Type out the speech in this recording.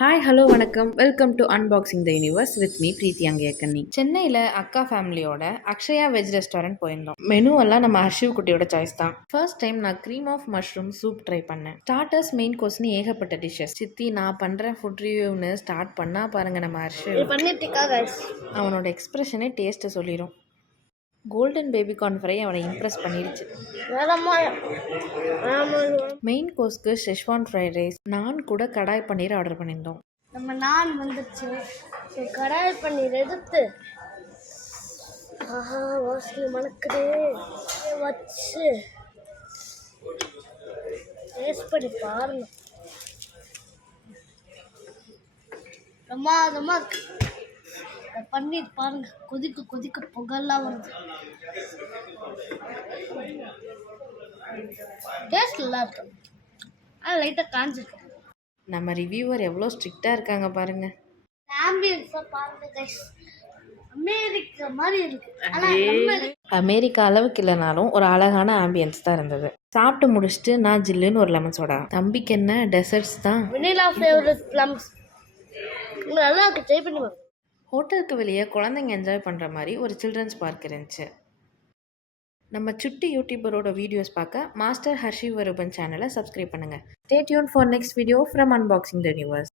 Hi, hello, வணக்கம். Welcome to unboxing the universe with me Preethi Angayarkanni. சென்னையில் அக்கா ஃபேமிலியோட அக்ஷயா வெஜ் ரெஸ்டாரண்ட் போயிருந்தோம். மெனுவெல்லாம் நம்ம ஹர்ஷிவ் குட்டியோட சாய்ஸ் தான். ஃபர்ஸ்ட் டைம் நான் cream of mushroom soup try பண்ணேன். ஸ்டார்டர்ஸ், மெயின் கோர்ஸ்னு ஏகப்பட்ட டிஷ்ஷஸ். சித்தி நான் பண்ணுறேன் ஃபுட் ரிவ்யூன்னு ஸ்டார்ட் பண்ணா பாருங்க நம்ம ஹர்ஷிவ். அவனோட எக்ஸ்பிரஷனே டேஸ்ட்டை சொல்லிடும். கோல்டன் பேபிகார்ன் ஃப்ரை அவனை இம்ப்ரெஸ் பண்ணிடுச்சு. மெயின் கோர்ஸ்க்கு ஷெஷ்வான் ஃப்ரைட் ரைஸ், நான் கூட கடாய் பன்னீர் ஆர்டர் பண்ணியிருந்தோம். நம்ம நான் வந்துச்சு. கடாய் பன்னீர் எடுத்து வாசனை மணக்குது வச்சு டேஸ்ட் பண்ணி பாருங்க. பிரமாதமா இருக்கு. பன்னீர் பாருங்க, கொதிக்க கொதிக்க புகழெல்லாம் வருது. டேஸ்ட் நல்லா இருக்கு. லைட்டாக காஞ்சிருக்கு. நம்ம ரிவ்யூவர் எவ்வளோ ஸ்ட்ரிக்டாக இருக்காங்க பாருங்க. ஆம்பியன்ஸை பாருங்க கைஸ், அமெரிக்கா மாதிரி இருக்கு. அமெரிக்கா அளவுக்கு இல்லைனாலும் ஒரு அழகான ஆம்பியன்ஸ் தான் இருந்தது. சாப்பிட்டு முடிச்சுட்டு நான் ஜில்லுன்னு ஒரு லெமன் சோடா. தம்பிக்கு என்ன டெசர்ட்ஸ் தான். வெனிலா ஃபேவரட் ப்ளம்ஸ் நல்லா இருக்கு, ட்ரை பண்ணி பாருங்க. ஹோட்டலுக்கு வெளியே குழந்தைங்க என்ஜாய் பண்ணுற மாதிரி ஒரு சில்ட்ரன்ஸ் பார்க் இருந்துச்சு. நம்ம சுட்டி யூடியூபரோட வீடியோஸ் பார்க்க மாஸ்டர் ஹர்ஷிவ் வருபன் சேனலை சப்ஸ்கிரைப் பண்ணுங்கள். Stay tune for next video from unboxing the universe.